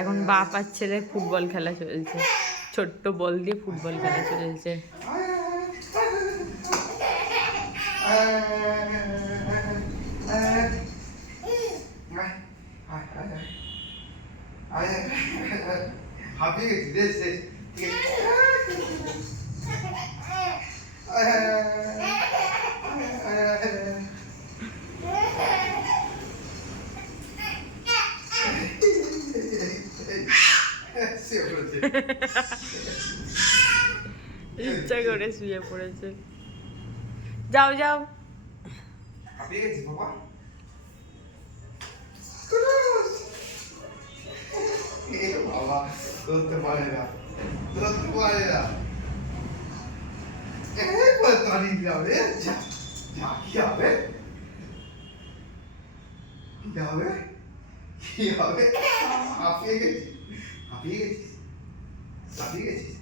এখন বাপ আর ছেলে ফুটবল খেলা চলছে, ছোট্ট বল দিয়ে ফুটবল খেলা চলছে। ইচ্ছা করে শুয়ে পড়েছে। যাও যাও। বাবা ধরতে পারে না, ধরতে পারে না। একবার তাড়ি যাবে, কি হবে? কি হবে? কি হবে? হাঁপিয়ে গেছিস, হাঁপিয়ে গেছিস, হাঁপিয়ে গেছিস।